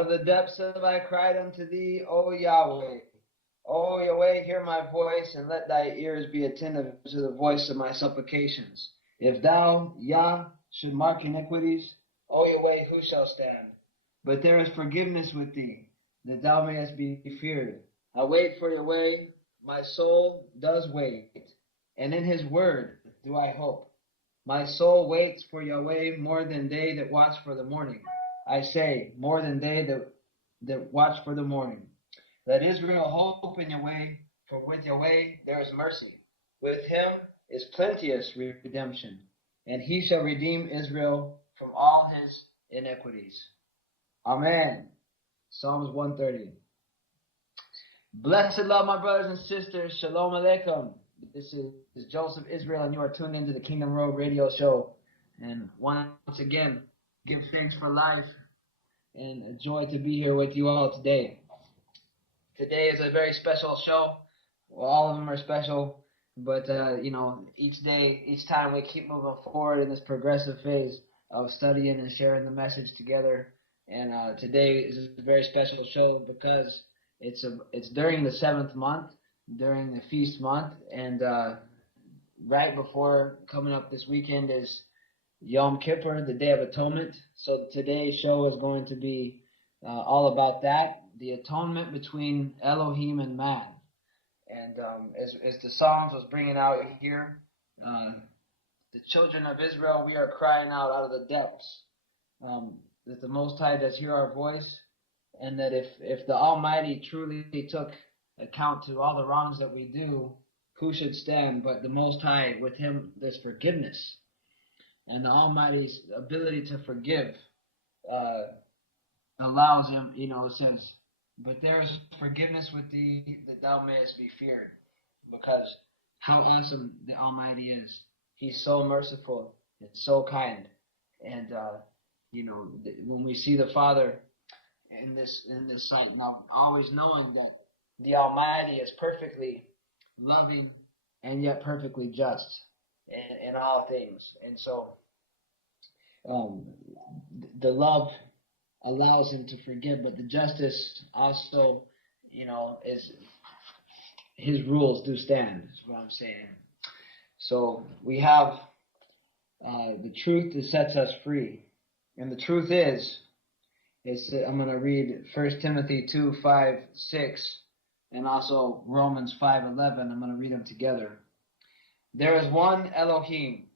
Out of the depths have I cried unto thee, O Yahweh. O Yahweh, hear my voice, and let thy ears be attentive to the voice of my supplications. If thou, Yah, should mark iniquities, O Yahweh, who shall stand? But there is forgiveness with thee, that thou mayest be feared. I wait for Yahweh, my soul does wait, and in his word do I hope. My soul waits for Yahweh more than they that watch for the morning. I say, more than they that watch for the morning. Let Israel hope in Yahweh, for with Yahweh there is mercy. With him is plenteous redemption, and he shall redeem Israel from all his iniquities. Amen. Psalms 130. Blessed love, my brothers and sisters. Shalom Aleichem. This is Joseph Israel, and you are tuned into the Kingdom Road radio show. And once again, give thanks for life, and a joy to be here with you all today. Today is a very special show. Well, all of them are special, but each day, each time we keep moving forward in this progressive phase of studying and sharing the message together. And today is a very special show because it's during the 7th month, during the feast month, and right before coming up this weekend is Yom Kippur, the Day of Atonement. So today's show is going to be all about that, the atonement between Elohim and man. And as the Psalms was bringing out here, the children of Israel, we are crying out of the depths, that the Most High does hear our voice, and that if the Almighty truly took account to all the wrongs that we do, who should stand but the Most High? With him there's forgiveness. And the Almighty's ability to forgive allows him, it says, but there is forgiveness with thee that thou mayest be feared. Because how awesome the Almighty is. He's so merciful and so kind. And, when we see the Father in this sight, now always knowing that the Almighty is perfectly loving and yet perfectly just in all things. And so the love allows him to forgive, but the justice also, is his rules do stand, is what I'm saying. So we have the truth that sets us free. And the truth is I'm going to read 1 Timothy 2:5-6, and also Romans 5:11. I'm going to read them together. There is one Elohim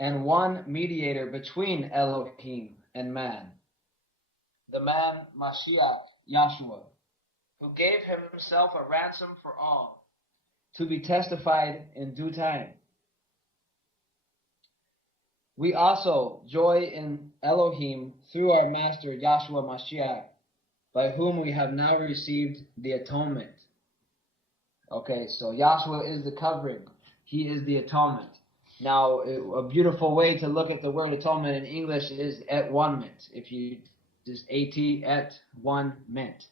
and one mediator between Elohim and man, the man Mashiach, Yahshua, who gave himself a ransom for all, to be testified in due time. We also joy in Elohim through our Master Yahshua Mashiach, by whom we have now received the atonement. Okay, so Yahshua is the covering. He is the atonement. Now, a beautiful way to look at the word atonement in English is at one mint. If you just at one mint.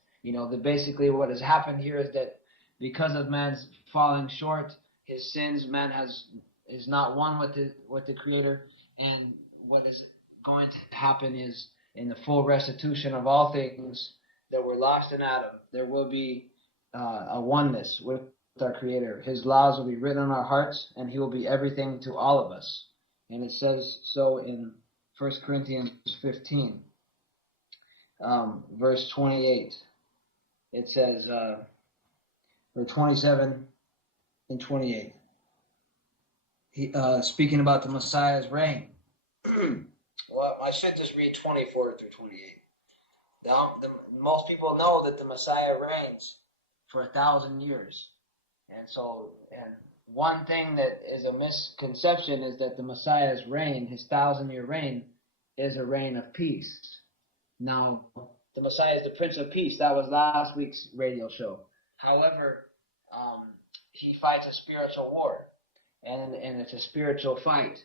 Basically what has happened here is that because of man's falling short, his sins, man is not one with the Creator. And what is going to happen is, in the full restitution of all things that were lost in Adam, there will be a oneness with our Creator. His laws will be written on our hearts, and he will be everything to all of us. And it says so in 1 Corinthians 15, verse 28. It says, or 27 and 28. Speaking about the Messiah's reign. Well, I should just read 24 through 28. Now, most people know that the Messiah reigns for 1,000 years. And one thing that is a misconception is that the Messiah's reign, his 1,000-year reign, is a reign of peace. Now, the Messiah is the Prince of Peace. That was last week's radio show. However, he fights a spiritual war. And it's a spiritual fight.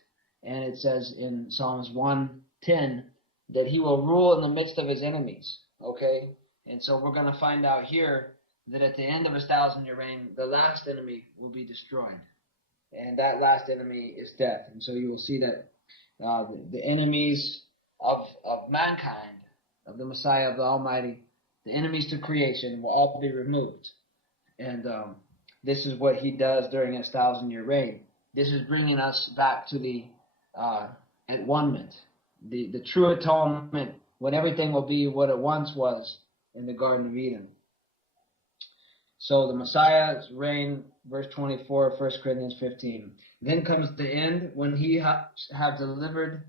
And it says in Psalms 1:10 that he will rule in the midst of his enemies. Okay? And so we're going to find out here that at the end of his 1,000-year reign, the last enemy will be destroyed. And that last enemy is death. And so you will see that the enemies of mankind of the Messiah of the Almighty, the enemies to creation will all be removed. And this is what he does during his 1,000-year reign. This is bringing us back to the at-one-ment, the true atonement, when everything will be what it once was in the Garden of Eden. So the Messiah's reign, verse 24, 1 Corinthians 15. Then comes the end, when he shall have delivered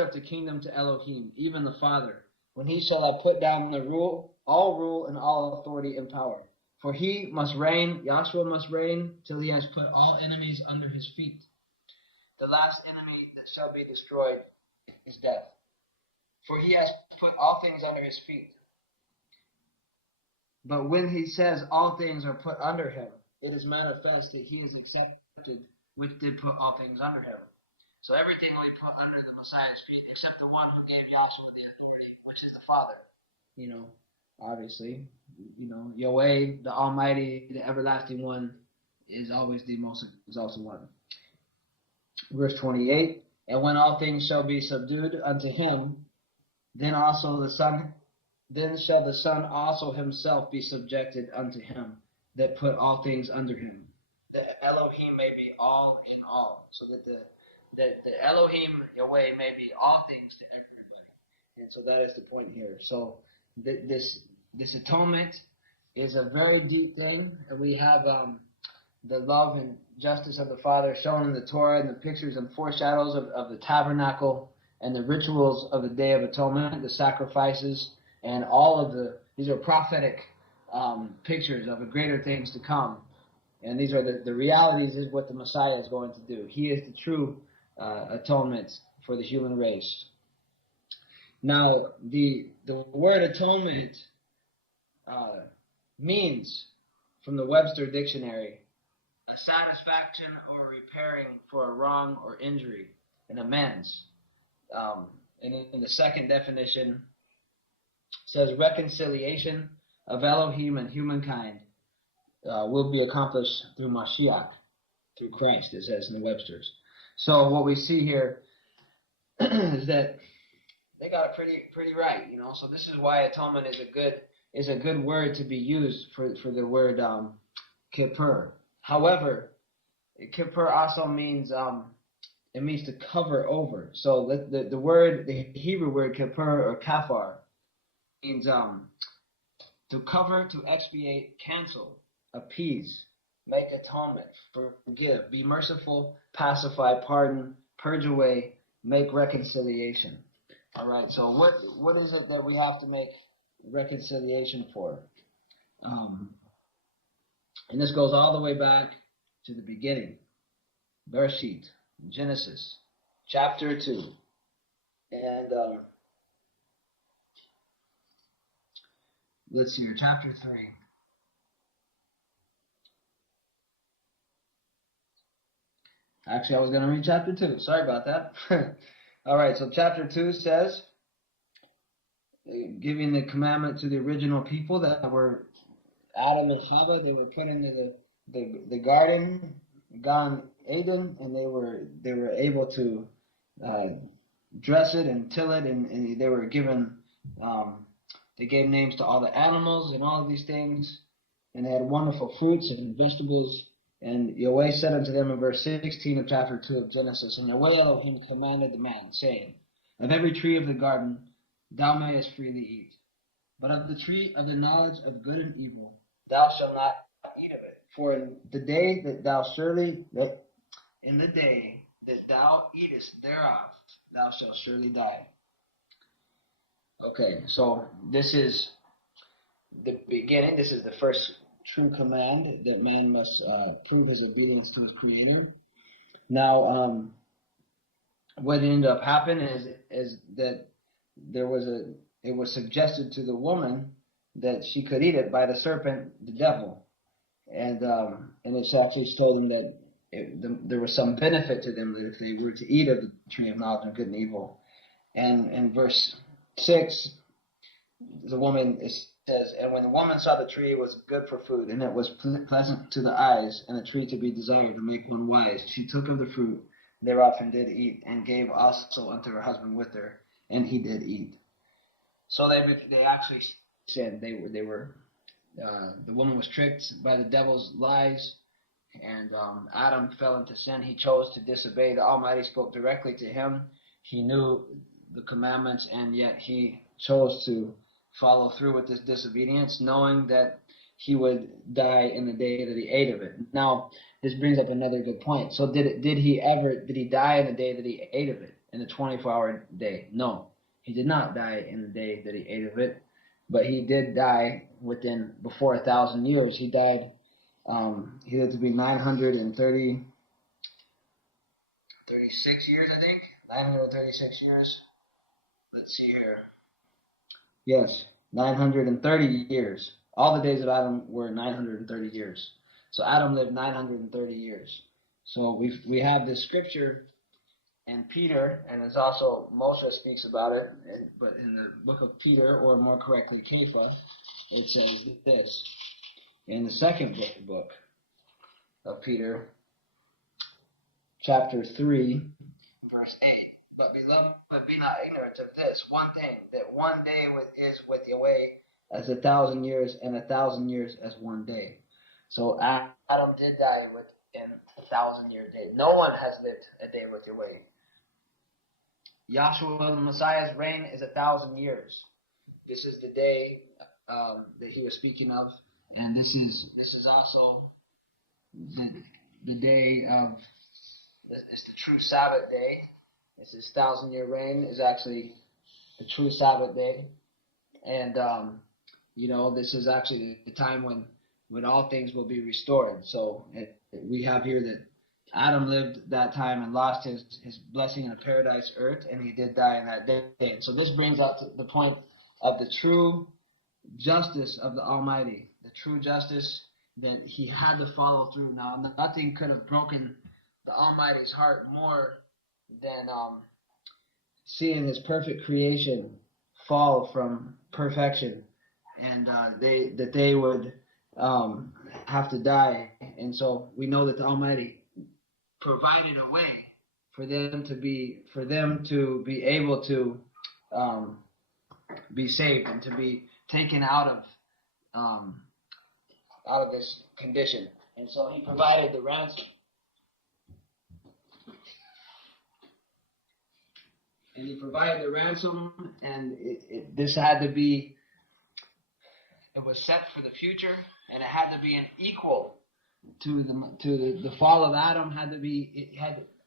up the kingdom to Elohim, even the Father, when he shall have put down all rule and all authority and power. For he must reign, Yahshua must reign, till he has put all enemies under his feet. The last enemy that shall be destroyed is death. For he has put all things under his feet. But when he says all things are put under him, it is manifest that he is accepted, which did put all things under him. So everything will be put under the Messiah's feet, except the one who gave Yahshua the authority, which is the Father. Obviously, Yahweh, the Almighty, the Everlasting One, is always the most exalted one. Verse 28, and when all things shall be subdued unto him, then shall the Son also himself be subjected unto him that put all things under him, that Elohim may be all in all, so that the Elohim, Yahweh, may be all things to everybody. And so that is the point here. So this atonement is a very deep thing, and we have the love and justice of the Father shown in the Torah and the pictures and foreshadows of the tabernacle and the rituals of the Day of Atonement, the sacrifices, and all of these are prophetic pictures of the greater things to come. And these are the realities is what the Messiah is going to do. He is the true atonement for the human race. Now, the word atonement means, from the Webster Dictionary, a satisfaction or repairing for a wrong or injury, an amends. And in the second definition, says reconciliation of Elohim and humankind will be accomplished through Mashiach, through Christ, it says in the Webster's. So what we see here is that they got it pretty right, So this is why atonement is a good word to be used for the word kippur. However, kippur also means it means to cover over. So the Hebrew word kippur or kafar means to cover, to expiate, cancel, appease, make atonement, forgive, be merciful, pacify, pardon, purge away, make reconciliation. All right. So what is it that we have to make reconciliation for? And this goes all the way back to the beginning, Bereshit, Genesis, chapter 2, and let's see here, chapter 3. Actually, I was going to read chapter 2. Sorry about that. All right, so chapter 2 says, giving the commandment to the original people that were Adam and Chava. They were put into the garden, Gan Eden, and they were able to dress it and till it, and they were given, they gave names to all the animals and all of these things, and they had wonderful fruits and vegetables. And Yahweh said unto them in verse 16 of chapter 2 of Genesis, and Yahweh Elohim commanded the man, saying, of every tree of the garden thou mayest freely eat, but of the tree of the knowledge of good and evil thou shalt not eat of it. For in the day that thou eatest thereof, thou shalt surely die. Okay, so this is the beginning. This is the first true command that man must prove his obedience to his Creator. Now, what ended up happening is that it was suggested to the woman that she could eat it by the serpent, the devil, and it's actually told them that there was some benefit to them that if they were to eat of the tree of knowledge of good and evil. And in verse 6, the woman says, and when the woman saw the tree was good for food, and it was pleasant to the eyes, and a tree to be desired to make one wise, she took of the fruit thereof and did eat, and gave also unto her husband with her, and he did eat. So they actually sinned. They were the woman was tricked by the devil's lies, and Adam fell into sin. He chose to disobey. The Almighty spoke directly to him. He knew the commandments, and yet he chose to follow through with this disobedience, knowing that he would die in the day that he ate of it. Now, this brings up another good point. So did he die in the day that he ate of it, in the 24-hour day? No, he did not die in the day that he ate of it, but he did die before 1,000 years. He died, he lived to be 936 years, I think. 936 years. Let's see here. Yes, 930 years. All the days of Adam were 930 years. So Adam lived 930 years. So we have this scripture in Peter, and it's also Moshe speaks about it, but in the book of Peter, or more correctly, Kepha, it says this. In the second book of Peter, chapter 3, verse 8. But beloved, be not ignorant of this one thing, that one day is with Yahweh as 1,000 years, and 1,000 years as one day. So Adam did die within 1,000-year day. No one has lived a day with Yahweh. Yahshua, the Messiah's reign is 1,000 years. This is the day that he was speaking of, and this is also the day of. It's the true Sabbath day. It's his 1,000-year reign is actually the true Sabbath day, and this is actually the time when all things will be restored. So we have here that Adam lived that time and lost his blessing in a paradise earth, and he did die in that day. And so this brings up to the point of the true justice of the Almighty, the true justice that he had to follow through. Now, nothing could have broken the Almighty's heart more than seeing his perfect creation fall from perfection, and they would have to die. And so we know that the Almighty provided a way for them to be able to be saved and to be taken out of this condition. And so he provided the ransom. And he provided the ransom, and this had to be, it was set for the future, and it had to be an equal to the fall of Adam.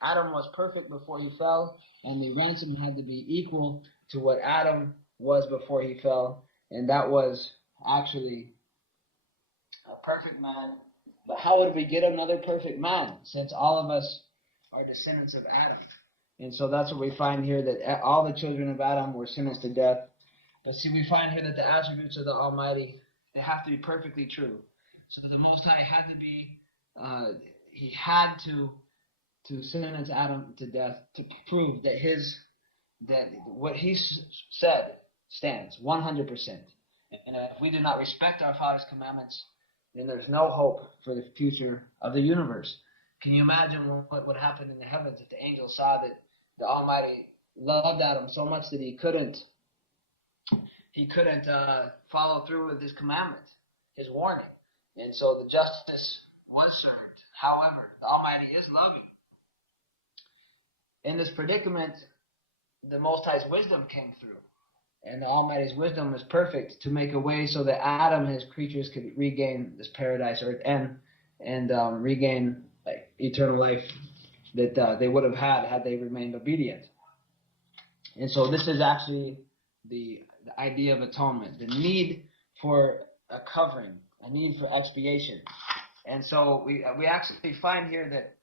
Adam was perfect before he fell, and the ransom had to be equal to what Adam was before he fell, and that was actually a perfect man. But how would we get another perfect man, since all of us are descendants of Adam? And so that's what we find here, that all the children of Adam were sentenced to death. But see, we find here that the attributes of the Almighty, they have to be perfectly true. So the Most High had to be, he had to sentence Adam to death to prove that what he said stands 100%. And if we do not respect our Father's commandments, then there's no hope for the future of the universe. Can you imagine what would happen in the heavens if the angels saw that the Almighty loved Adam so much that he couldn't follow through with his commandment, his warning? And so the justice was served. However, the Almighty is loving. In this predicament, the Most High's wisdom came through. And the Almighty's wisdom is perfect to make a way so that Adam and his creatures could regain this paradise earth and regain eternal life that they would have had they remained obedient. And so this is actually the idea of atonement, the need for a covering, a need for expiation. And so we actually find here that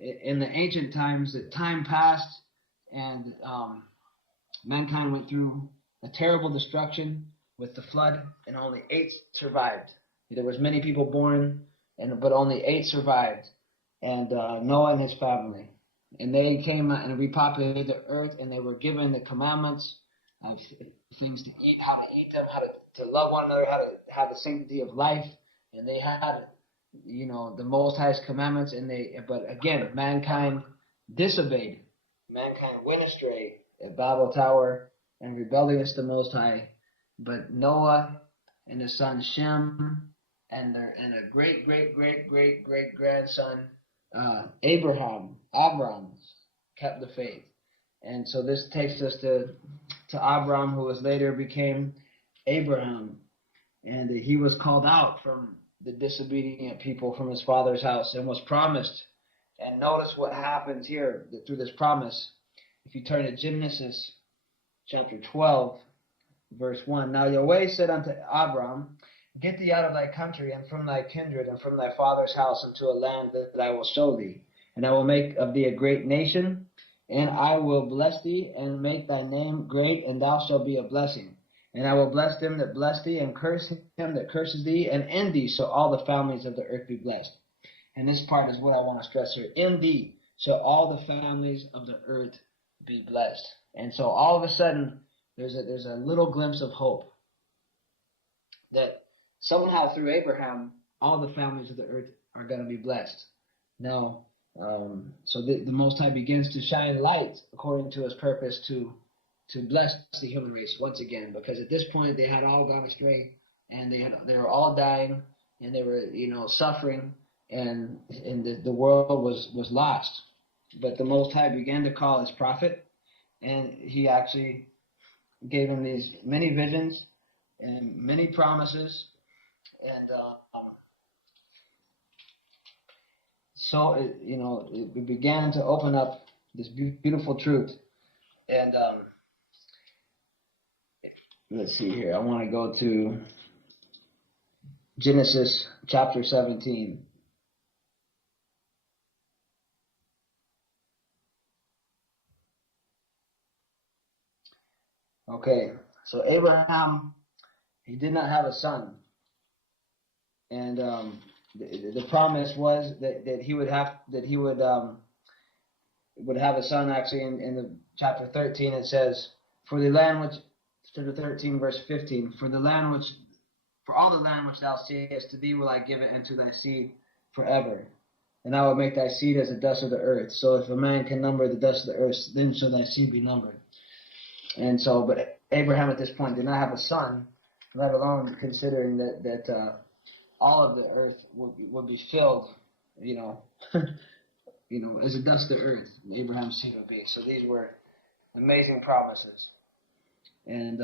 in the ancient times, that time passed and mankind went through a terrible destruction with the flood, and only 8 survived. There was many people born, but only 8 survived. And Noah and his family. And they came and repopulated the earth, and they were given the commandments of things to eat, how to eat them, how to love one another, how to have the sanctity of life. And they had, the Most High's commandments, but again, mankind disobeyed. Mankind went astray at Babel Tower, and rebellious to the Most High. But Noah and his son Shem and a great grandson Abram kept the faith. And so this takes us to Abram, who was later became Abraham. And he was called out from the disobedient people from his father's house and was promised. And notice what happens here through this promise. If you turn to Genesis chapter 12, verse 1. Now Yahweh said unto Abram, Get thee out of thy country and from thy kindred and from thy father's house unto a land that I will show thee. And I will make of thee a great nation, and I will bless thee and make thy name great, and thou shalt be a blessing. And I will bless them that bless thee, and curse him that curses thee, and in thee shall all the families of the earth be blessed. And this part is what I want to stress here. In thee shall all the families of the earth be blessed. And so all of a sudden, there's a little glimpse of hope that somehow through Abraham, all the families of the earth are going to be blessed. Now, so the Most High begins to shine light according to his purpose to bless the human race once again, because at this point they had all gone astray, and they were all dying, and they were suffering, and the world was lost. But the Most High began to call his prophet, and he actually gave him these many visions and many promises, and so it began to open up this beautiful truth. And let's see here. I want to go to Genesis chapter 17. Okay, so Abraham, he did not have a son, and the promise was that he would have a son. Actually, in the chapter 13, it says, "For the land which," chapter 13, verse 15, "For all the land which thou seest, to thee will I give it, and to thy seed forever. And I will make thy seed as the dust of the earth. So if a man can number the dust of the earth, then shall thy seed be numbered." And so, but Abraham at this point did not have a son, let alone considering that all of the earth would be filled, as the dust of the earth. Abraham's seed would be. So these were amazing promises. And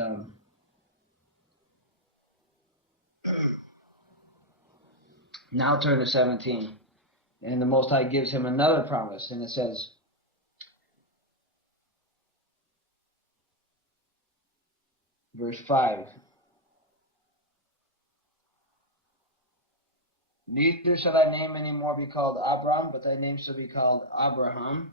now turn to 17, and the Most High gives him another promise, and it says, verse 5, "Neither shall thy name any more be called Abram, but thy name shall be called Abraham,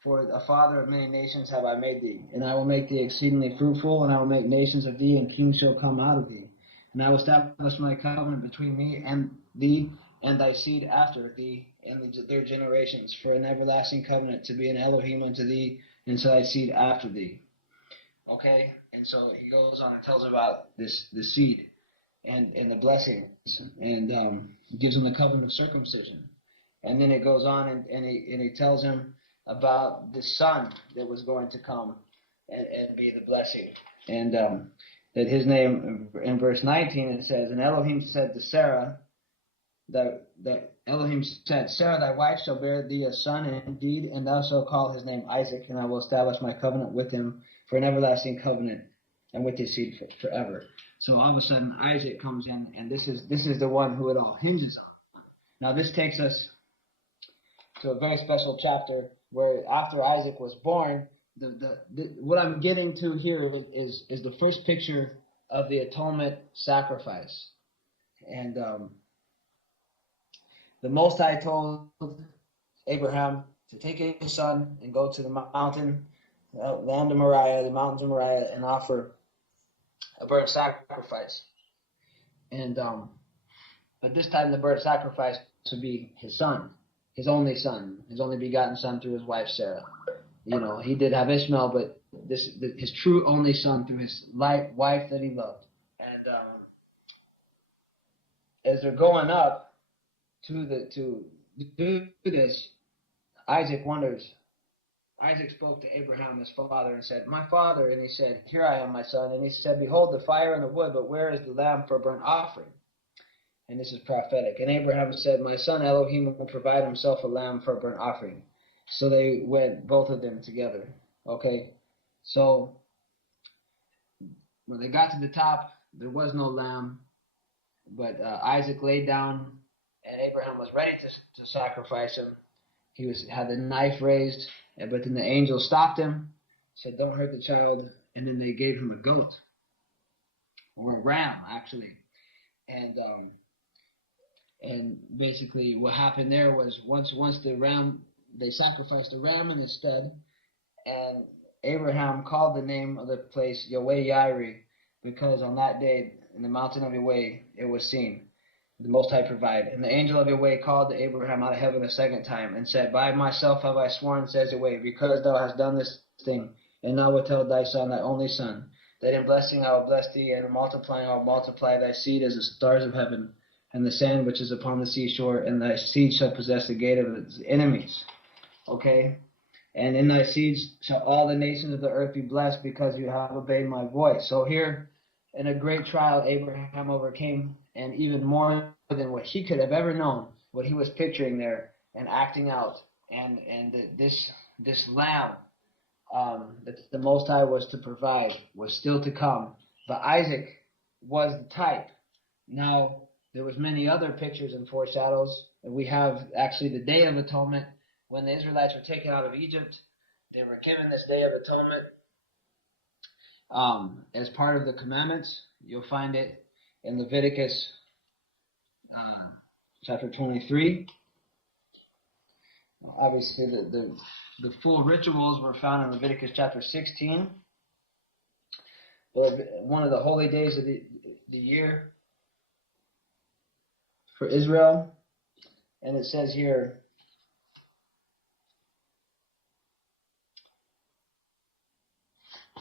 for a father of many nations have I made thee. And I will make thee exceedingly fruitful, and I will make nations of thee, and kings shall come out of thee. And I will establish my covenant between me and thee and thy seed after thee and their generations, for an everlasting covenant, to be an Elohim unto thee and to thy seed after thee." Okay, and so he goes on and tells about the seed and the blessings, and gives him the covenant of circumcision. And then it goes on and he tells him about the son that was going to come and be the blessing. And that his name, in verse 19 it says, "And Elohim said to Sarah," that Elohim said, "Sarah thy wife shall bear thee a son indeed, and thou shalt call his name Isaac, and I will establish my covenant with him for an everlasting covenant, and with his seed forever." So all of a sudden Isaac comes in, and this is the one who it all hinges on. Now this takes us to a very special chapter where after Isaac was born, what I'm getting to here is the first picture of the atonement sacrifice. And the Most High told Abraham to take his son and go to the mountain, land of Moriah, the mountains of Moriah, and offer a burnt sacrifice. And but this time the burnt sacrifice would be his son, his only begotten son through his wife Sarah. He did have Ishmael, but his true only son through his wife that he loved. And as they're going up to do this, Isaac wonders, Isaac spoke to Abraham, his father, and said, "My father." And he said, "Here I am, my son." And he said, "Behold, the fire and the wood, but where is the lamb for a burnt offering?" And this is prophetic. And Abraham said, "My son Elohim will provide himself a lamb for a burnt offering." So they went, both of them together. Okay? So when they got to the top, there was no lamb, but Isaac laid down, and Abraham was ready to sacrifice him. He had the knife raised, but then the angel stopped him, said, "Don't hurt the child." And then they gave him a goat, or a ram, actually. And basically what happened there was once the ram, they sacrificed the ram in its stead, and Abraham called the name of the place Yahweh Yireh, because on that day in the mountain of Yahweh it was seen. The Most High provided. And the angel of Yahweh called to Abraham out of heaven a second time, and said, "By myself have I sworn, says Yahweh, because thou hast done this thing, and thou wilt tell thy son, thy only son, that in blessing I will bless thee, and in multiplying I will multiply thy seed as the stars of heaven, and the sand which is upon the seashore, and thy seed shall possess the gate of its enemies." Okay? "And in thy seeds shall all the nations of the earth be blessed, because you have obeyed my voice." So here, in a great trial, Abraham overcame, and even more than what he could have ever known, what he was picturing there and acting out. And this lamb that the Most High was to provide was still to come. But Isaac was the type. Now, there was many other pictures and foreshadows. We have actually the Day of Atonement. When the Israelites were taken out of Egypt, they were given this Day of Atonement as part of the commandments. You'll find it in Leviticus chapter 23. Obviously, the full rituals were found in Leviticus chapter 16. But one of the holy days of the year for Israel. And it says here,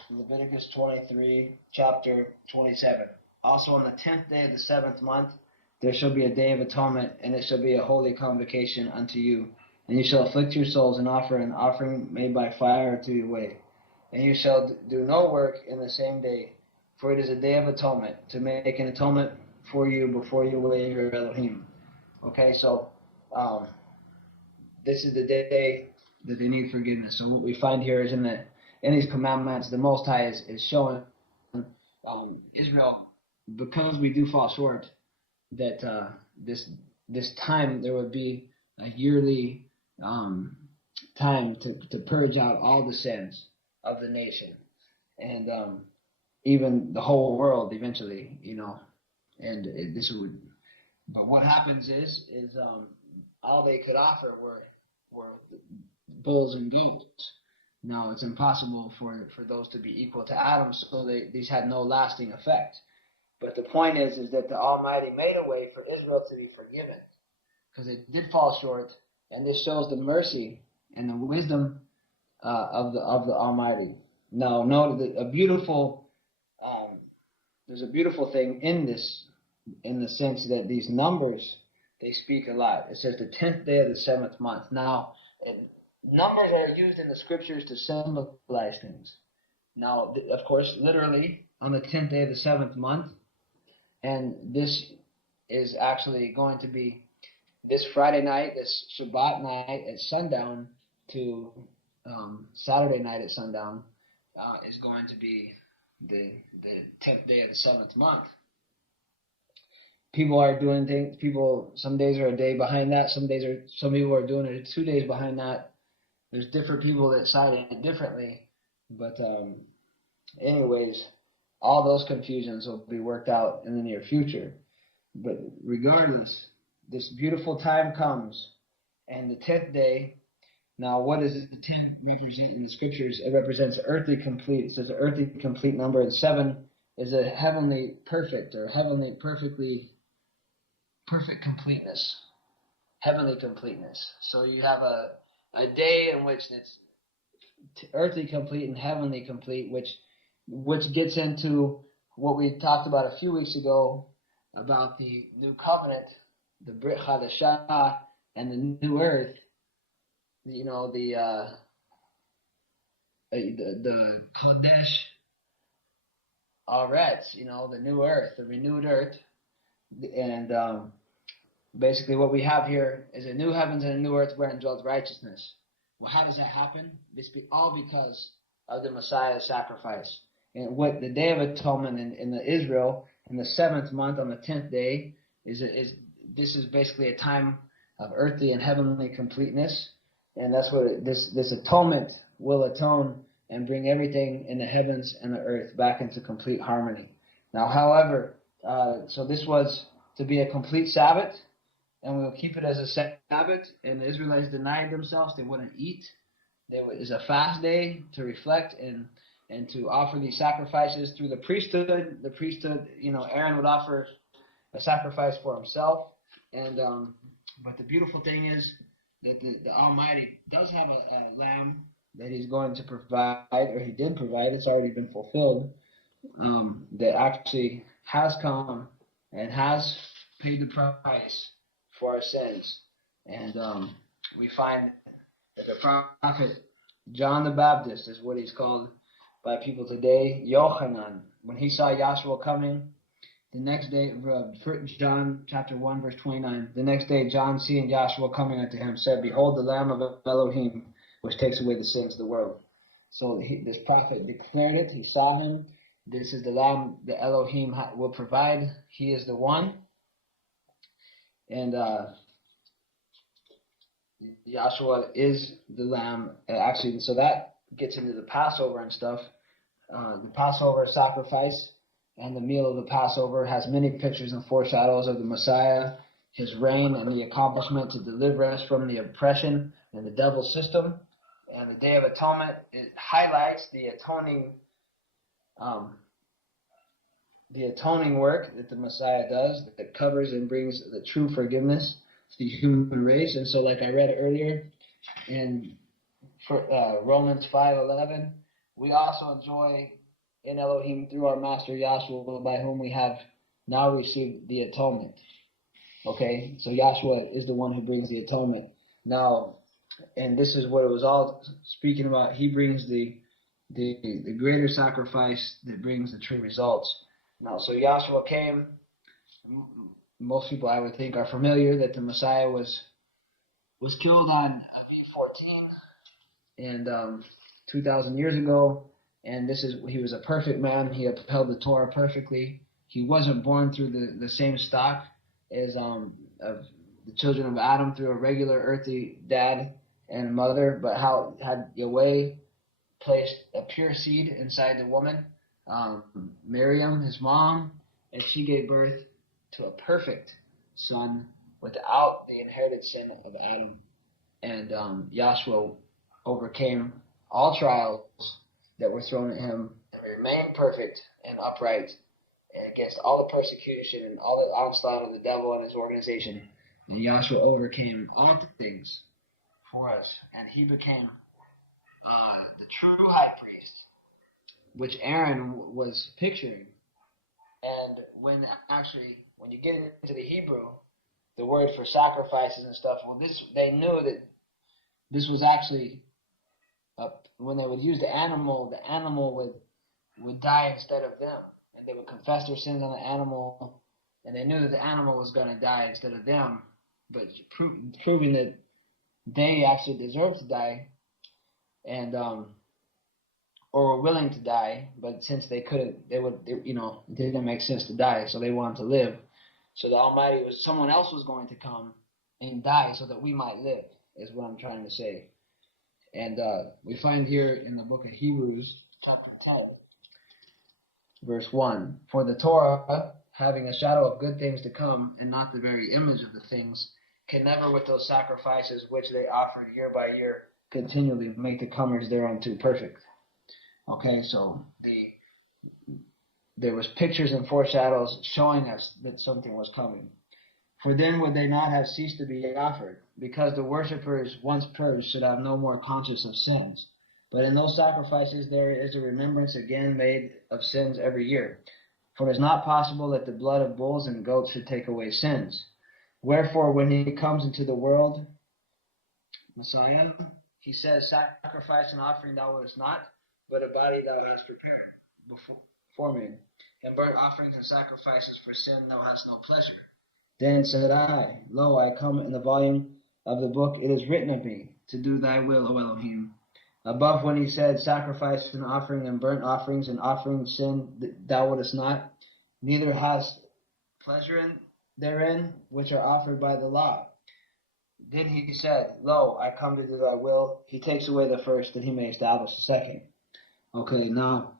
Leviticus 23, chapter 27. "Also on the 10th day of the 7th month, there shall be a day of atonement, and it shall be a holy convocation unto you. And you shall afflict your souls and offer an offering made by fire to your way. And you shall do no work in the same day, for it is a day of atonement, to make an atonement for you before you weigh your Elohim." Okay, so this is the day that they need forgiveness. So what we find here is in these commandments, the Most High is showing Israel, because we do fall short, that this time there would be a yearly time to purge out all the sins of the nation, and even the whole world eventually, and this would. But what happens is all they could offer were bulls and goats. Now, it's impossible for those to be equal to Adam, so these had no lasting effect. But the point is that the Almighty made a way for Israel to be forgiven, because it did fall short, and this shows the mercy and the wisdom of the Almighty. Now, note that there's a beautiful thing in this, in the sense that these numbers, they speak a lot. It says the 10th day of the 7th month. Now, numbers are used in the scriptures to symbolize things. Now, of course, literally on the 10th day of the 7th month, and this is actually going to be this Friday night, this Shabbat night at sundown to Saturday night at sundown is going to be the 10th day of the 7th month. People are doing things. Some days are a day behind that. Some people are doing it 2 days behind that. There's different people that cite it differently, but anyways, all those confusions will be worked out in the near future. But regardless, this beautiful time comes, and the 10th day. Now, what does the 10 represent in the scriptures? It represents earthly complete. It says earthly complete number, and 7 is a heavenly perfect, or heavenly perfect completeness. Heavenly completeness. So you have a day in which it's earthly complete and heavenly complete, which gets into what we talked about a few weeks ago about the new covenant, the Brit Hadashah, and the new earth. The the Kodesh Aretz, the new earth, the renewed earth, and basically what we have here is a new heavens and a new earth wherein dwells righteousness. Well, how does that happen? This be all because of the Messiah's sacrifice. And what the Day of Atonement in the Israel in the 7th month on the 10th day is this is basically a time of earthly and heavenly completeness, and that's what this atonement will atone and bring everything in the heavens and the earth back into complete harmony. Now, however, so this was to be a complete Sabbath, and we'll keep it as a Sabbath. And the Israelites denied themselves; they wouldn't eat. It was a fast day to reflect and to offer these sacrifices through the priesthood. The priesthood, Aaron would offer a sacrifice for himself, and but the beautiful thing is that the Almighty does have a lamb that He's going to provide, or He did provide. It's already been fulfilled. That actually has come and has paid the price for our sins, and we find that the prophet John the Baptist is what he's called by people today, Yochanan. When he saw Yahshua coming, the next day, John chapter 1 verse 29, the next day John, seeing Yahshua coming unto him, said, "Behold the Lamb of Elohim, which takes away the sins of the world." So this prophet declared it. He saw him. This is the Lamb that Elohim will provide. He is the one. And Yahshua is the Lamb. Actually, so that gets into the Passover and stuff. The Passover sacrifice and the meal of the Passover has many pictures and foreshadows of the Messiah, His reign, and the accomplishment to deliver us from the oppression and the devil's system. And the Day of Atonement, it highlights the atoning work that the Messiah does, that covers and brings the true forgiveness to the human race. And so, like I read earlier in Romans 5:11, we also enjoy in Elohim through our Master Yahshua, by whom we have now received the atonement. Okay, so Yahshua is the one who brings the atonement. Now, and this is what it was all speaking about. He brings the greater sacrifice that brings the true results. Now, so Yahshua came. Most people, I would think, are familiar that the Messiah was killed on Aviv 14 and 2,000 years ago. And he was a perfect man. He upheld the Torah perfectly. He wasn't born through the same stock as of the children of Adam through a regular earthly dad and mother, but how had Yahweh placed a pure seed inside the woman, Miriam, his mom, and she gave birth to a perfect son without the inherited sin of Adam. And Yahshua overcame all trials that were thrown at him and remained perfect and upright and against all the persecution and all the onslaught of the devil and his organization. And Yahshua overcame all things for us, and he became the true high priest, which Aaron was picturing. And when you get into the Hebrew, the word for sacrifices and stuff, they knew that this was actually when they would use the animal would die instead of them, and they would confess their sins on the animal, and they knew that the animal was going to die instead of them, but proving that they actually deserved to die, and or were willing to die, but since they couldn't, it didn't make sense to die, so they wanted to live. So the Almighty someone else was going to come and die so that we might live, is what I'm trying to say. And we find here in the book of Hebrews, chapter 10, verse 1, "For the Torah, having a shadow of good things to come, and not the very image of the things, can never with those sacrifices which they offered year by year continually make the comers thereunto perfect." Okay, so there was pictures and foreshadows showing us that something was coming. "For then would they not have ceased to be offered, because the worshippers once purged should have no more conscience of sins. But in those sacrifices there is a remembrance again made of sins every year. For it is not possible that the blood of bulls and goats should take away sins. Wherefore, when he comes into the world," Messiah, "he says, Sacrifice and offering thou wouldest not, but a body thou hast prepared before me. And burnt offerings and sacrifices for sin thou hast no pleasure. Then said I, Lo, I come in the volume of the book, it is written of me, to do thy will, O Elohim. Above when he said, Sacrifice and offering and burnt offerings and offering sin thou wouldest not, neither hast pleasure therein, which are offered by the law. Then he said, Lo, I come to do thy will. He takes away the first, that he may establish the second. Okay, now,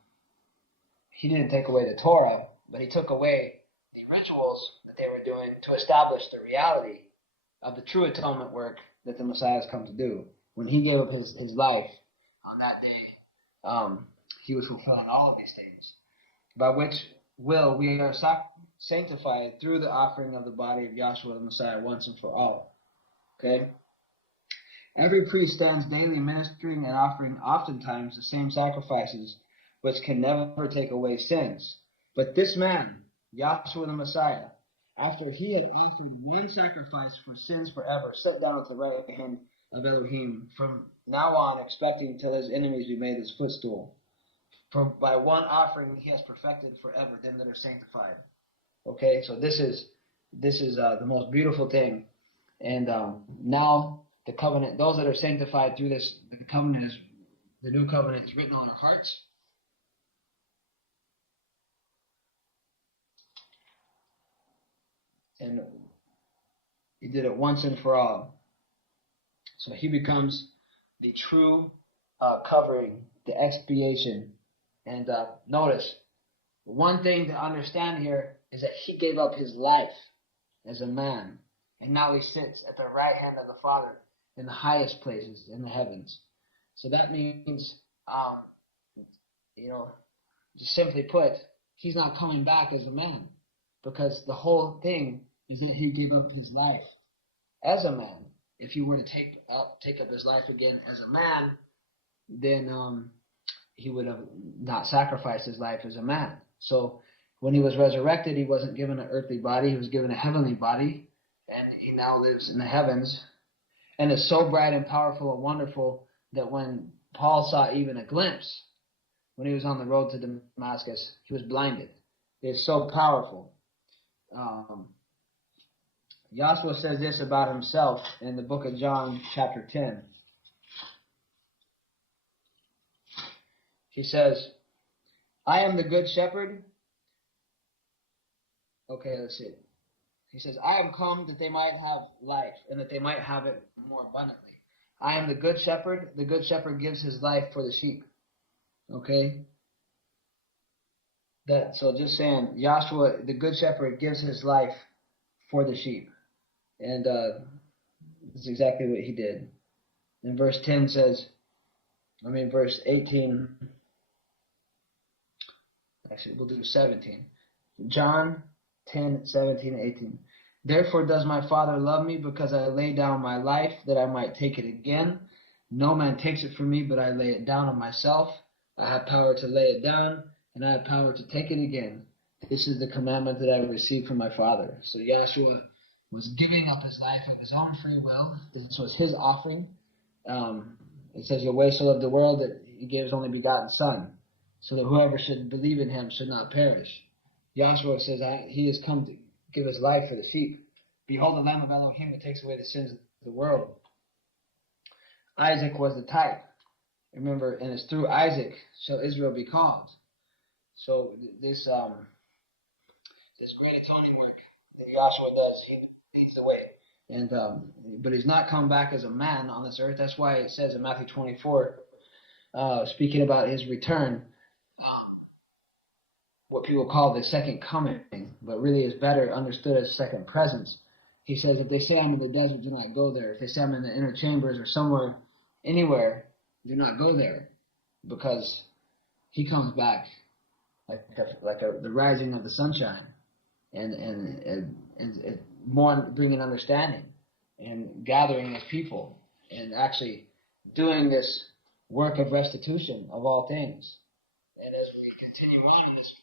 he didn't take away the Torah, but he took away the rituals that they were doing to establish the reality of the true atonement work that the Messiah has come to do. When he gave up his life on that day, he was fulfilling all of these things, by which will we are sanctified through the offering of the body of Yahshua the Messiah once and for all. Okay? Every priest stands daily ministering and offering oftentimes the same sacrifices, which can never take away sins. But this man, Yahshua the Messiah, after he had offered one sacrifice for sins forever, sat down at the right hand of Elohim, from now on expecting till his enemies be made his footstool. For by one offering he has perfected forever them that are sanctified. Okay, so this is the most beautiful thing. And now the covenant, those that are sanctified through this, the new covenant is written on our hearts. And he did it once and for all. So he becomes the true covering, the expiation. And notice, one thing to understand here is that he gave up his life as a man. And now he sits at the right hand of the Father in the highest places in the heavens. So that means, just simply put, he's not coming back as a man. Because the whole thing is that he gave up his life as a man. If he were to take up his life again as a man, then he would have not sacrificed his life as a man. So when he was resurrected, he wasn't given an earthly body, he was given a heavenly body, and he now lives in the heavens, and is so bright and powerful and wonderful that when Paul saw even a glimpse, when he was on the road to Damascus, he was blinded. It is so powerful. Yahshua says this about himself in the book of John, chapter 10. He says, I am the good shepherd. Okay, let's see. He says, I am come that they might have life, and that they might have it more abundantly. I am the good shepherd. The good shepherd gives his life for the sheep. Okay? So just saying, Yahshua, the good shepherd, gives his life for the sheep. And that's exactly what he did. And verse 18, actually we'll do 17. John 10, 17, 18. Therefore does my Father love me, because I lay down my life, that I might take it again. No man takes it from me, but I lay it down of myself. I have power to lay it down, and I have power to take it again. This is the commandment that I received from my Father. So Yahshua was giving up his life of his own free will. This was his offering. It says, Yahweh so loved the world that he gave his only begotten Son, so that whoever should believe in him should not perish. Yahshua says he has come to give his life for the sheep. Behold the Lamb of Elohim that takes away the sins of the world. Isaac was the type. Remember, and it's through Isaac shall Israel be called. So this great atoning work that Yahshua does, he leads the way. And but he's not come back as a man on this earth. That's why it says in Matthew 24, speaking about his return, what people call the second coming, but really is better understood as second presence. He says, if they say I'm in the desert, do not go there. If they say I'm in the inner chambers or somewhere, anywhere, do not go there, because he comes back like the rising of the sunshine, and more bringing understanding and gathering his people and actually doing this work of restitution of all things. And as we continue on in this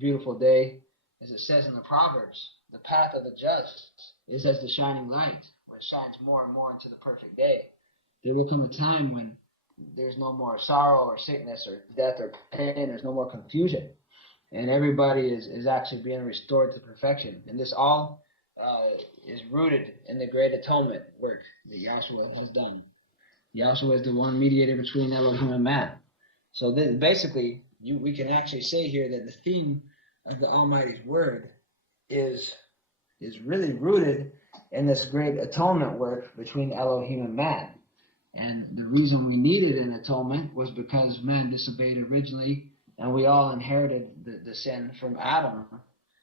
beautiful day, as it says in the Proverbs, the path of the just is as the shining light, where it shines more and more into the perfect day. There will come a time when there's no more sorrow or sickness or death or pain. There's no more confusion. And everybody is actually being restored to perfection. And this all is rooted in the great atonement work that Yahshua has done. Yahshua is the one mediator between Elohim and man. So basically, we can actually say here that the theme of the Almighty's word is really rooted in this great atonement work between Elohim and man. And the reason we needed an atonement was because man disobeyed originally, and we all inherited the sin from Adam.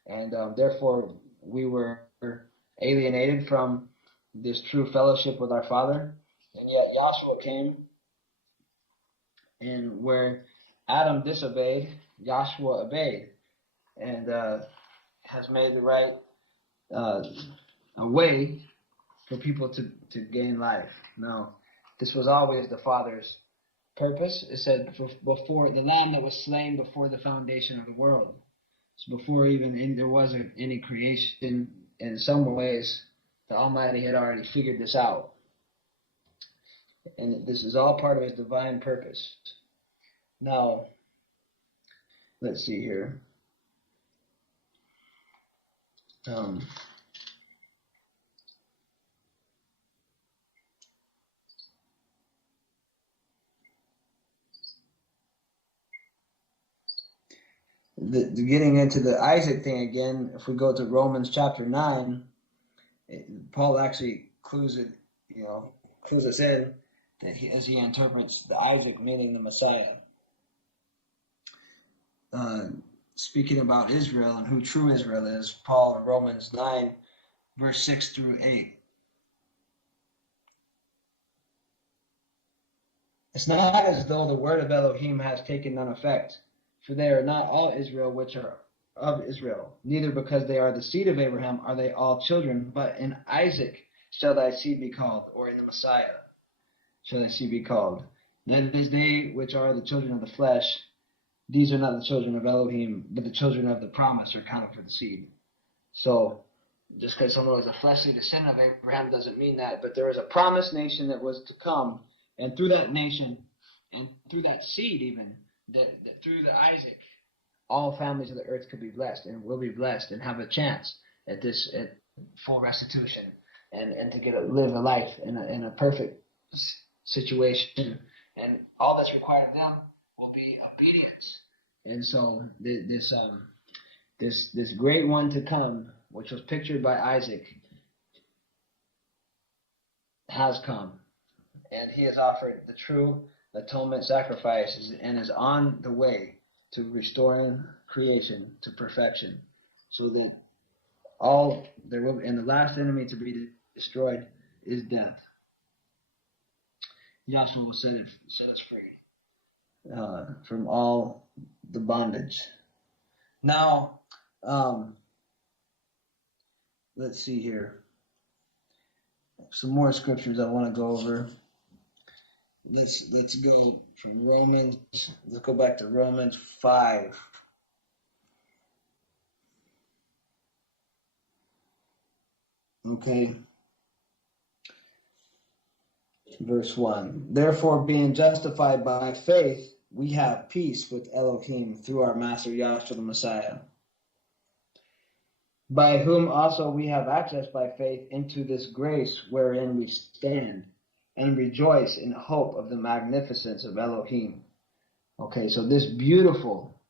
And therefore, we were alienated from this true fellowship with our Father. And yet Yahshua came, and where Adam disobeyed, Yahshua obeyed, and has made the right a way for people to gain life. Now, this was always the Father's purpose. It said before the Lamb that was slain before the foundation of the world. So before even there wasn't any creation, in some ways, the Almighty had already figured this out. And this is all part of His divine purpose. Now, let's see here. Getting into the Isaac thing again, if we go to Romans chapter 9, Paul actually clues us in that as he interprets the Isaac meaning the Messiah. Speaking about Israel and who true Israel is, Paul in Romans 9, verse 6 through 8. It's not as though the word of Elohim has taken none effect. For they are not all Israel which are of Israel, neither because they are the seed of Abraham are they all children, but in Isaac shall thy seed be called, or in the Messiah shall thy seed be called. That is, they which are the children of the flesh, these are not the children of Elohim, but the children of the promise are counted for the seed. So, just because someone was a fleshly descendant of Abraham doesn't mean that, but there was a promised nation that was to come, and through that nation, and through that seed even, that through the Isaac, all families of the earth could be blessed and will be blessed and have a chance at full restitution and to live a life in a perfect situation. And all that's required of them will be obedience. And so this great one to come, which was pictured by Isaac, has come, and he has offered the true atonement sacrifices and is on the way to restoring creation to perfection, so that and the last enemy to be destroyed is death. Yahshua will set us free from all the bondage. Now, let's see here. Some more scriptures I want to go over. Let's go from Romans. Let's go back to Romans 5. Okay. Verse 1. Therefore, being justified by faith, we have peace with Elohim through our Master Yahshua the Messiah, by whom also we have access by faith into this grace wherein we stand, and rejoice in hope of the magnificence of Elohim. Okay, so this beautiful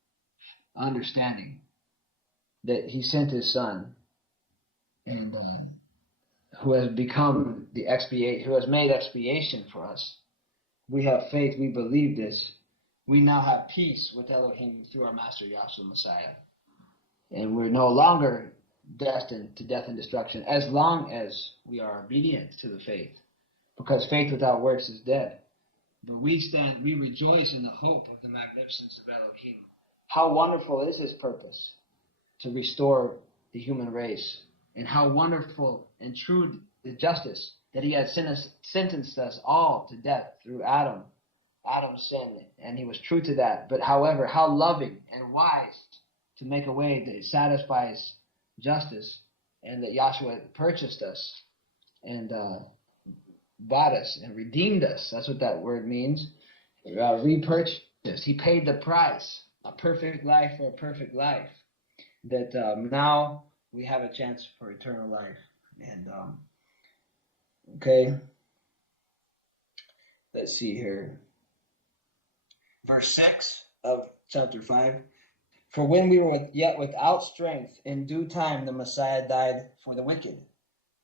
understanding that He sent His Son, and who has become who has made expiation for us. We have faith, we believe this. We now have peace with Elohim through our Master Yahshua Messiah. And we're no longer destined to death and destruction as long as we are obedient to the faith. Because faith without works is dead. But we rejoice in the hope of the magnificence of Elohim. How wonderful is His purpose to restore the human race. And how wonderful and true the justice that He had sentenced us all to death through Adam's sin. And He was true to that. But however, how loving and wise to make a way that satisfies justice, and that Yahshua purchased us and bought us and redeemed us. That's what that word means. repurchased. He paid the price, a perfect life for a perfect life. That now we have a chance for eternal life. And okay, let's see here. Verse 6 of chapter 5. For when we were yet without strength, in due time the Messiah died for the wicked.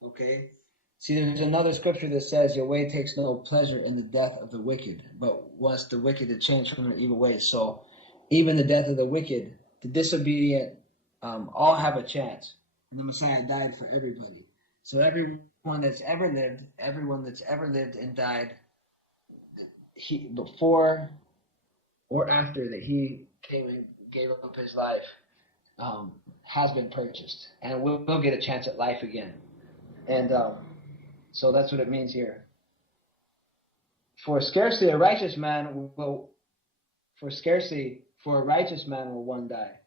Okay? See, there's another scripture that says, Yahweh takes no pleasure in the death of the wicked, but wants the wicked to change from their evil ways. So even the death of the wicked, the disobedient, all have a chance. And the Messiah died for everybody. So everyone that's ever lived and died, before or after that he came and gave up his life, has been purchased. And we'll get a chance at life again. And so that's what it means here. For scarcely a righteous man will one die.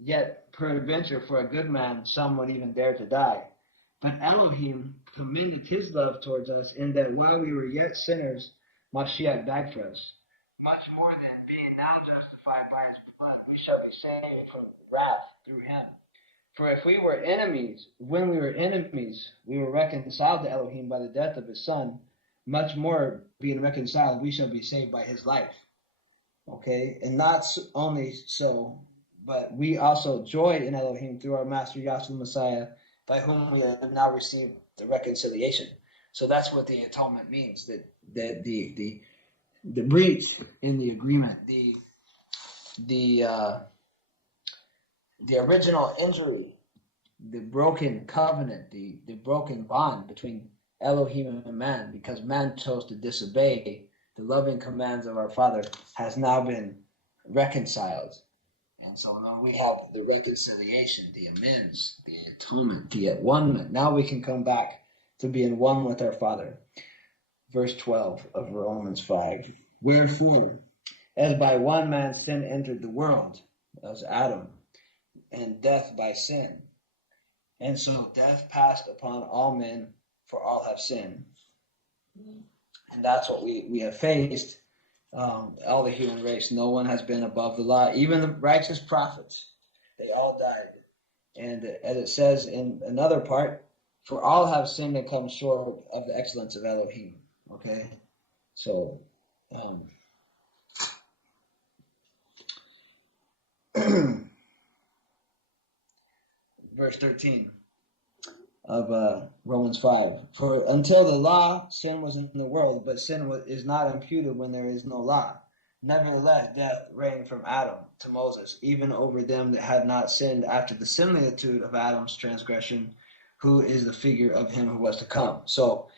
Yet peradventure for a good man some would even dare to die. But Elohim commended his love towards us in that while we were yet sinners, Mashiach died for us. Much more than being now justified by his blood, we shall be saved from wrath through him. For if we were enemies, when we were enemies, we were reconciled to Elohim by the death of his son. Much more being reconciled, we shall be saved by his life. Okay, and not only so, but we also joy in Elohim through our Master Yahshua Messiah, by whom we have now received the reconciliation. So that's what the atonement means, that the breach in the agreement, the original injury, the broken covenant, the broken bond between Elohim and man, because man chose to disobey the loving commands of our Father, has now been reconciled. And so now we have the reconciliation, the amends, the atonement, the at-one-ment. Now we can come back to being one with our Father. Verse 12 of Romans 5. Wherefore, as by one man sin entered the world, as Adam, and death by sin. And so death passed upon all men, for all have sinned. And that's what we have faced. All the human race, no one has been above the law. Even the righteous prophets, they all died. And as it says in another part, for all have sinned and come short of the excellence of Elohim. Okay? So, verse 13 of Romans 5. For until the law, sin was in the world, but sin is not imputed when there is no law. Nevertheless, death reigned from Adam to Moses, even over them that had not sinned after the similitude of Adam's transgression, who is the figure of him who was to come. So,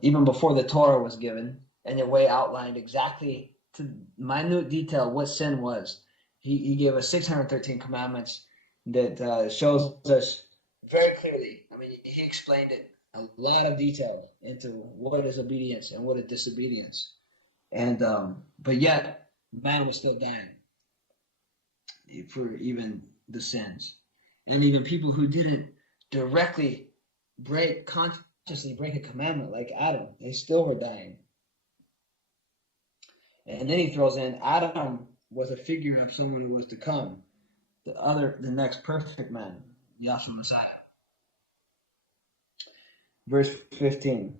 even before the Torah was given, and Yahweh outlined exactly to minute detail what sin was, he gave us 613 commandments that shows us very clearly. I mean, he explained it a lot of detail into what is obedience and what is disobedience. And but yet, man was still dying for even the sins. And even people who didn't directly consciously break a commandment like Adam, they still were dying. And then he throws in, Adam was a figure of someone who was to come, the next perfect man, Yahshua Messiah. Verse 15.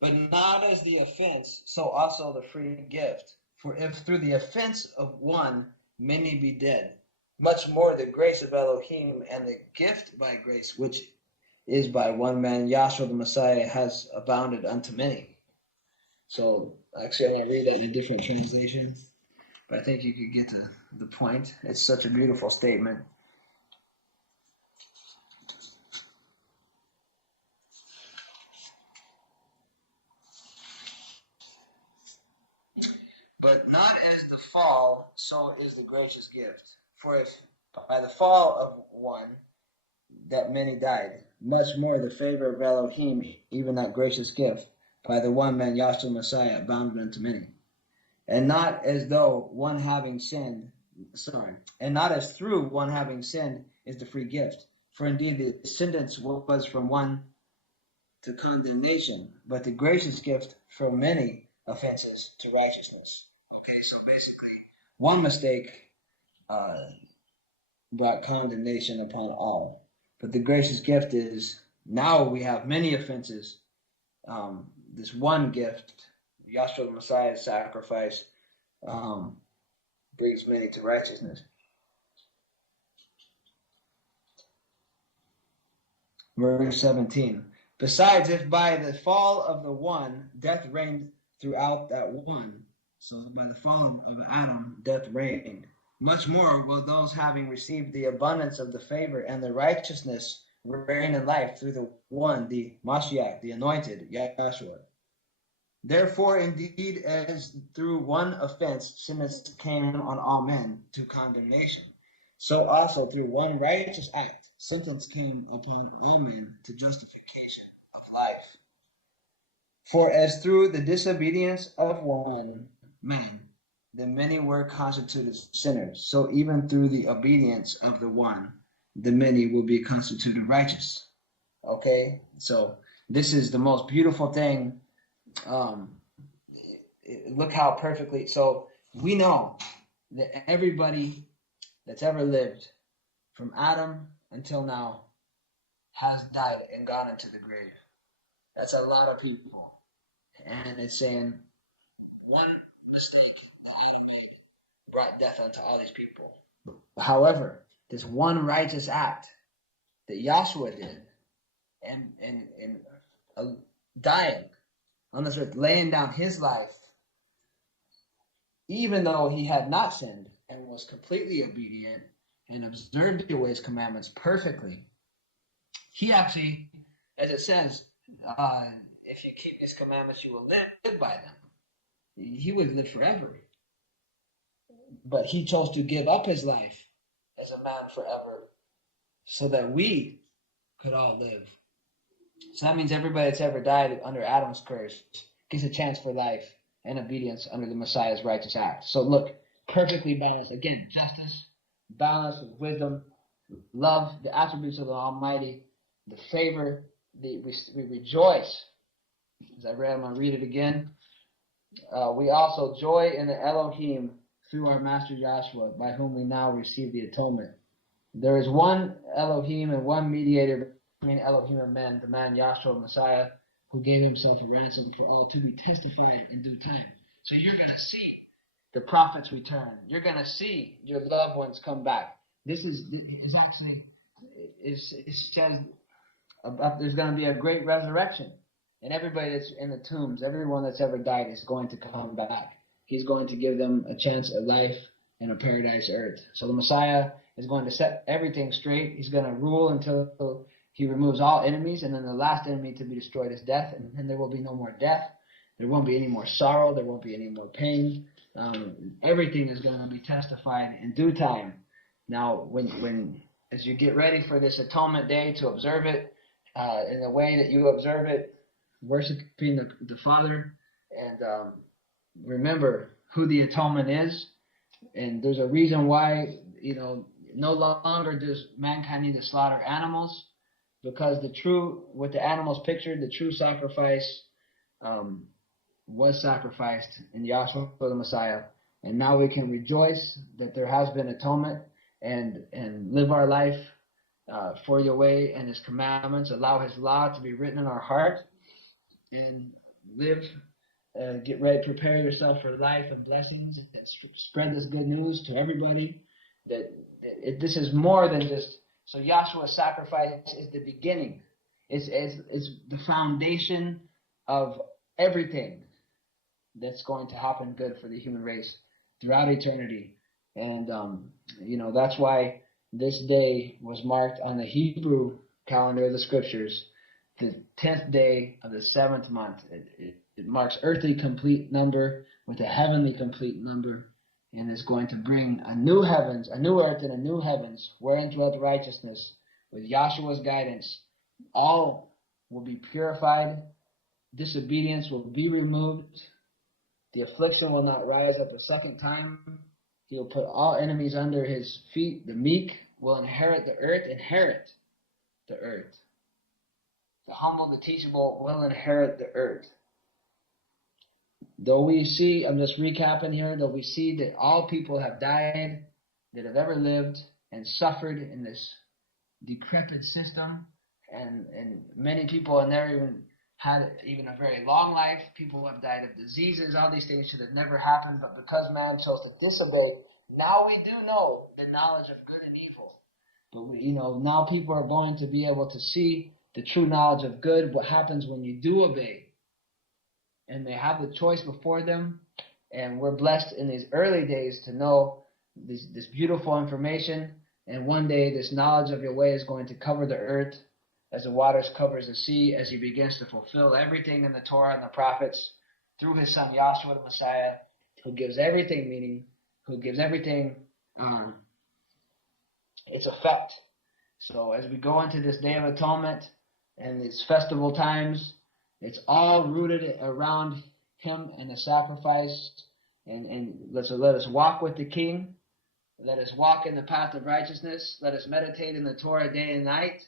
But not as the offense, so also the free gift. For if through the offense of one many be dead, much more the grace of Elohim and the gift by grace, which is by one man, Yahshua the Messiah, has abounded unto many. So, actually, I'm going to read that in a different translation, but I think you could get to the point. It's such a beautiful statement. But not as the fall, so is the gracious gift. For if by the fall of one that many died, much more the favor of Elohim, even that gracious gift, by the one man Yahshua Messiah, abounded unto many. And not as though one having sinned, and not as through one having sinned is the free gift. For indeed the sentence was from one to condemnation, but the gracious gift from many offenses to righteousness. Okay, so basically, one mistake brought condemnation upon all. But the gracious gift is now we have many offenses. This one gift, Yahshua the Messiah's sacrifice, brings many to righteousness. Verse 17. Besides, if by the fall of the one, death reigned throughout that one, so by the fall of Adam, death reigned, much more will those having received the abundance of the favor and the righteousness reign in life through the one, the Mashiach, the anointed, Yahshua. Therefore, indeed, as through one offense sinners came on all men to condemnation, so also through one righteous act sentence came upon all men to justification of life. For as through the disobedience of one man the many were constituted sinners, so even through the obedience of the one the many will be constituted righteous. Okay, so this is the most beautiful thing. Look how perfectly. So we know that everybody that's ever lived, from Adam until now, has died and gone into the grave. That's a lot of people, and it's saying one mistake that Adam made brought death unto all these people. However, this one righteous act that Yahshua did, and dying on this earth, laying down his life, even though he had not sinned and was completely obedient and observed Yahweh's commandments perfectly, he actually, as it says, if you keep these commandments, you will live by them. He would live forever. But he chose to give up his life as a man forever so that we could all live. So that means everybody that's ever died under Adam's curse gets a chance for life and obedience under the Messiah's righteous act. So look, perfectly balanced. Again, justice, balance with wisdom, love, the attributes of the Almighty, the favor, we rejoice. As I read, I'm going to read it again. We also joy in the Elohim through our Master Yahshua, by whom we now receive the atonement. There is one Elohim and one mediator between Elohim and men, the man Yahshua Messiah, who gave himself a ransom for all, to be testified in due time. So you're going to see the prophets return. You're going to see your loved ones come back. This is actually, it says there's going to be a great resurrection. And everybody that's in the tombs, everyone that's ever died is going to come back. He's going to give them a chance at life in a paradise earth. So the Messiah is going to set everything straight. He's going to rule until he removes all enemies, and then the last enemy to be destroyed is death, and then there will be no more death. There won't be any more sorrow. There won't be any more pain. Everything is going to be testified in due time. Now, when as you get ready for this atonement day to observe it in the way that you observe it, worshiping the Father, and remember who the atonement is. And there's a reason why, no longer does mankind need to slaughter animals, because what the animals pictured, the true sacrifice was sacrificed in Yahshua the Messiah. And now we can rejoice that there has been atonement and live our life for Yahweh and his commandments, allow his law to be written in our heart, and live, get ready, prepare yourself for life and blessings, and spread this good news to everybody. This is more than just, so Yahshua's sacrifice is the beginning. It's the foundation of everything that's going to happen good for the human race throughout eternity. And, that's why this day was marked on the Hebrew calendar of the scriptures, the 10th day of the 7th month. It marks earthly complete number with a heavenly complete number, and is going to bring a new heavens, a new earth, and a new heavens, wherein dwelt righteousness. With Yahshua's guidance, all will be purified, disobedience will be removed, the affliction will not rise up a second time. He will put all enemies under his feet. The meek will inherit the earth. The humble, the teachable will inherit the earth. Though we see, I'm just recapping here, though we see that all people have died that have ever lived and suffered in this decrepit system, and many people have never even had even a very long life. People have died of diseases. All these things should have never happened, but because man chose to disobey, now we do know the knowledge of good and evil. But now people are going to be able to see the true knowledge of good, what happens when you do obey. And they have the choice before them, and we're blessed in these early days to know this beautiful information. And one day this knowledge of your way is going to cover the earth as the waters covers the sea, as he begins to fulfill everything in the Torah and the prophets through his son Yahshua the Messiah, who gives everything meaning, who gives everything its effect. So as we go into this Day of Atonement and these festival times, it's all rooted around him and the sacrifice. And let us walk with the King. Let us walk in the path of righteousness. Let us meditate in the Torah day and night.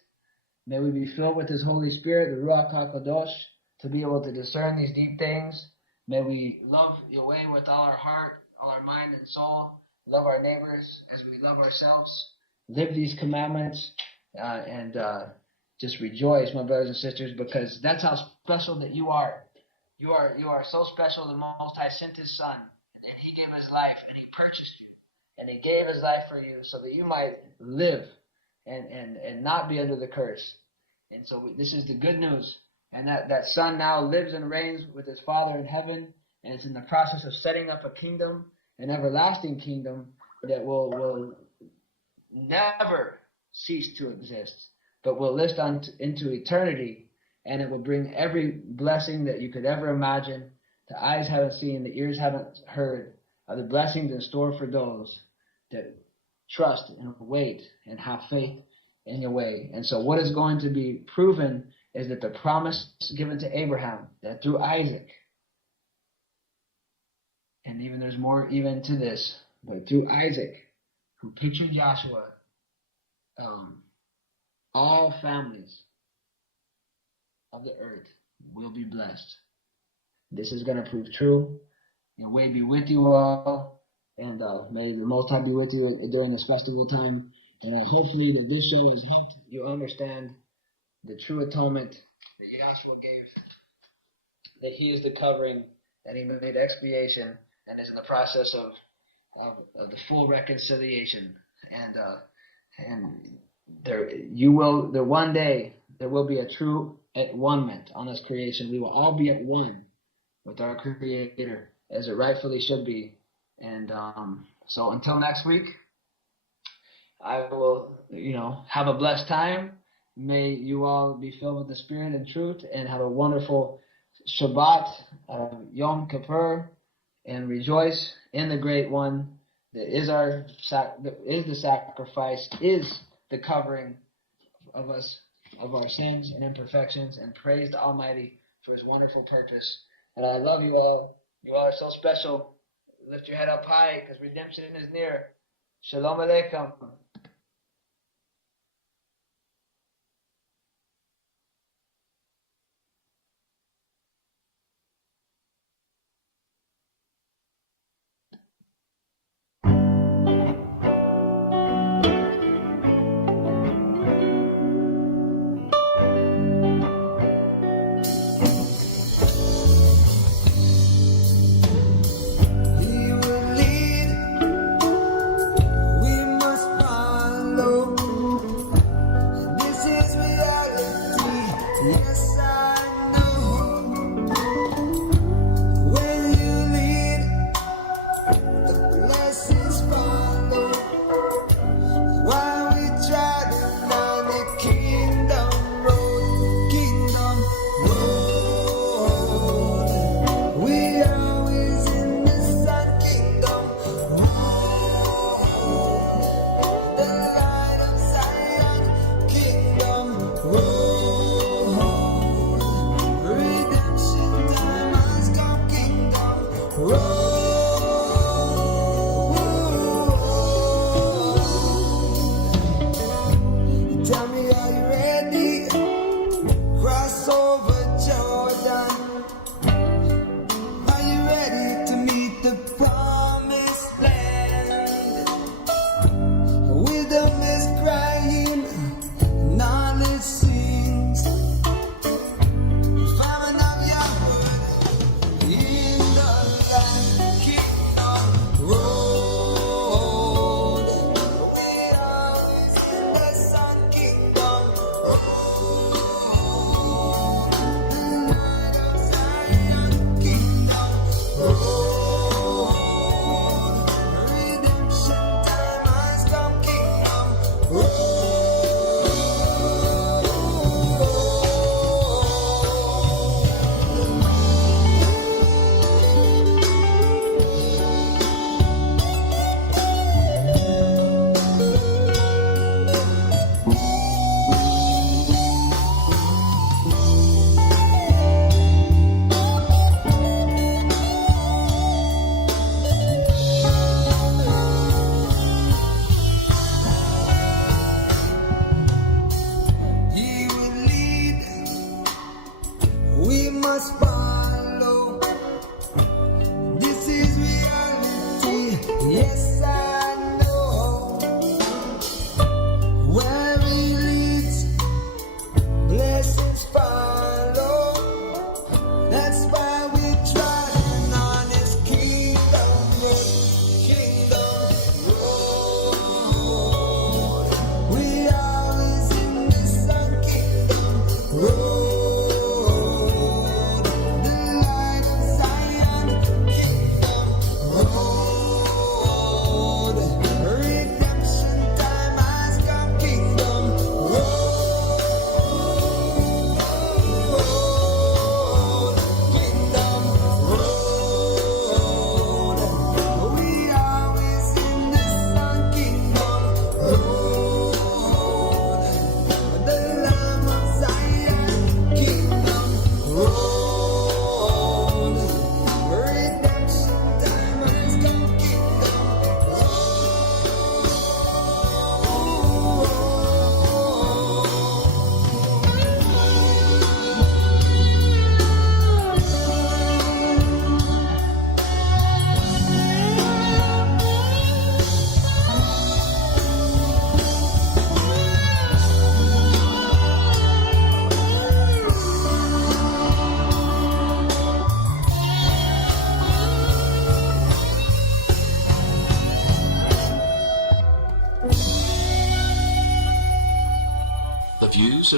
May we be filled with his Holy Spirit, the Ruach HaKadosh, to be able to discern these deep things. May we love Yahweh with all our heart, all our mind and soul. Love our neighbors as we love ourselves. Live these commandments and just rejoice, my brothers and sisters, because that's how special that you are. You are so special. The Most High sent his Son, and he gave his life, and he purchased you, and he gave his life for you so that you might live and not be under the curse. And so this is the good news. And that Son now lives and reigns with his Father in heaven, and is in the process of setting up a kingdom, an everlasting kingdom that will never cease to exist, but will list into eternity, and it will bring every blessing that you could ever imagine. The eyes haven't seen, the ears haven't heard, of the blessings in store for those that trust and wait and have faith in your way. And so what is going to be proven is that the promise given to Abraham, that through Isaac, and even there's more even to this, but through Isaac, who pictured Joshua, all families of the earth will be blessed. This is going to prove true. Yahweh be with you all, and may the Most High be with you during this festival time. And hopefully that this show has helped you understand the true atonement that Yahshua gave, that he is the covering, that he made expiation, and is in the process of the full reconciliation. And one day there will be a true at-one-ment on this creation. We will all be at one with our Creator, as it rightfully should be. And so until next week, I will, have a blessed time. May you all be filled with the Spirit and truth, and have a wonderful Shabbat, Yom Kippur, and rejoice in the Great One that is the sacrifice, is the covering of us, of our sins and imperfections, and praise the Almighty for his wonderful purpose. And I love you all. You all are so special. Lift your head up high, because redemption is near. Shalom Aleichem.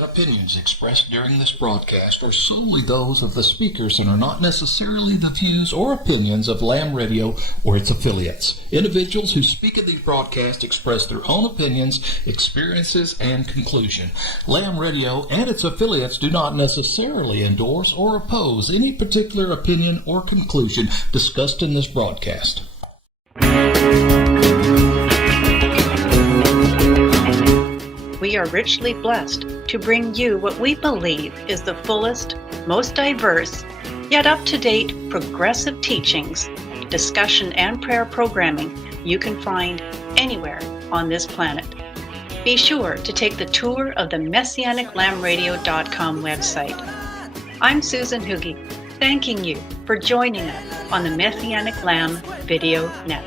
and opinions expressed during this broadcast are solely those of the speakers and are not necessarily the views or opinions of Lamb Radio or its affiliates. Individuals who speak in these broadcasts express their own opinions, experiences, and conclusion. Lamb Radio and its affiliates do not necessarily endorse or oppose any particular opinion or conclusion discussed in this broadcast. We are richly blessed to bring you what we believe is the fullest, most diverse, yet up-to-date progressive teachings, discussion, and prayer programming you can find anywhere on this planet. Be sure to take the tour of the MessianicLambRadio.com website. I'm Susan Hoogie, thanking you for joining us on the Messianic Lamb Video Network.